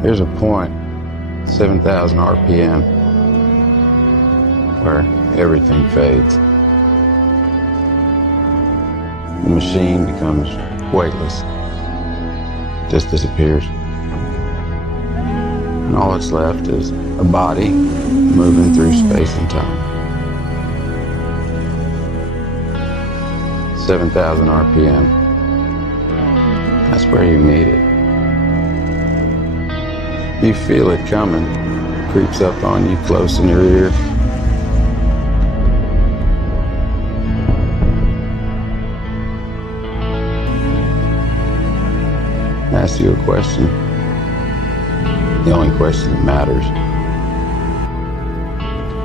There's a point, 7,000 RPM, where everything fades. The machine becomes weightless, just disappears. And all that's left is a body moving through space and time. 7,000 RPM. That's where you meet it. You feel it coming, creeps up on you close in your ear. Asks you a question, the only question that matters.